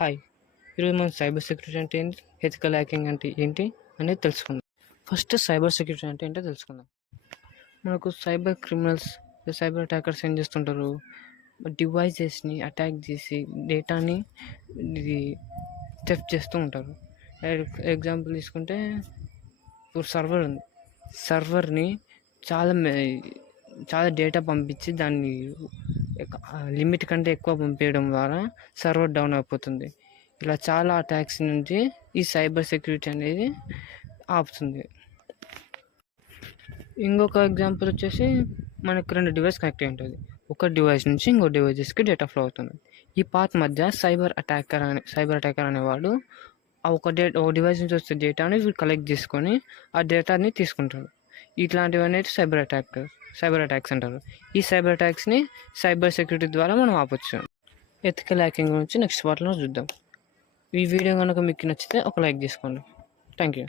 Hi! ఈరోజు మనం cyber security అంటే ఏంటి, ఎథికల్ హ్యాకింగ్ అంటే ఏంటి అనేది తెలుసుకుందాం. ఫస్ట్ సైబర్ సెక్యూరిటీ అంటే ఏంటో తెలుసుకుందాం. మనకు సైబర్ క్రిమినల్స్, సైబర్ అటాకర్స్ ఏం చేస్తుంటారు, డివైజెస్ని అటాక్ చేసి డేటాని థెఫ్ట్ చేస్తూ ఉంటారు. ఎగ్జాంపుల్ తీసుకుంటే ఇప్పుడు సర్వర్ ఉంది. సర్వర్ని చాలా డేటా పంపించి దాన్ని లిమిట్ కంటే ఎక్కువ పంపించడం ద్వారా సర్వర్ డౌన్ అయిపోతుంది. ఇలా చాలా అటాక్స్ నుంచి ఈ సైబర్ సెక్యూరిటీ అనేది ఆపుతుంది. ఇంకొక ఎగ్జాంపుల్ వచ్చేసి మనకు 2 డివైస్ కనెక్ట్ అయి ఉంటుంది. ఒక డివైస్ నుంచి ఇంకో డివైజెస్కి డేటా ఫ్లో అవుతుంది. ఈ పాత్ మధ్య సైబర్ అటాకర్ అనేవాడు ఒక డివైస్ నుంచి వచ్చే డేటాని కలెక్ట్ చేసుకొని ఆ డేటాని తీసుకుంటాడు. ఇట్లాంటివి అనేది సైబర్ అటాక్స్ అంటారు. ఈ సైబర్ అటాక్స్ని సైబర్ సెక్యూరిటీ ద్వారా మనం ఆపొచ్చు. ఎథికల్ హ్యాకింగ్ గురించి నెక్స్ట్ పార్ట్లో చూద్దాం. ఈ వీడియో కనుక మీకు నచ్చితే ఒక లైక్ చేసుకోండి. Thank you.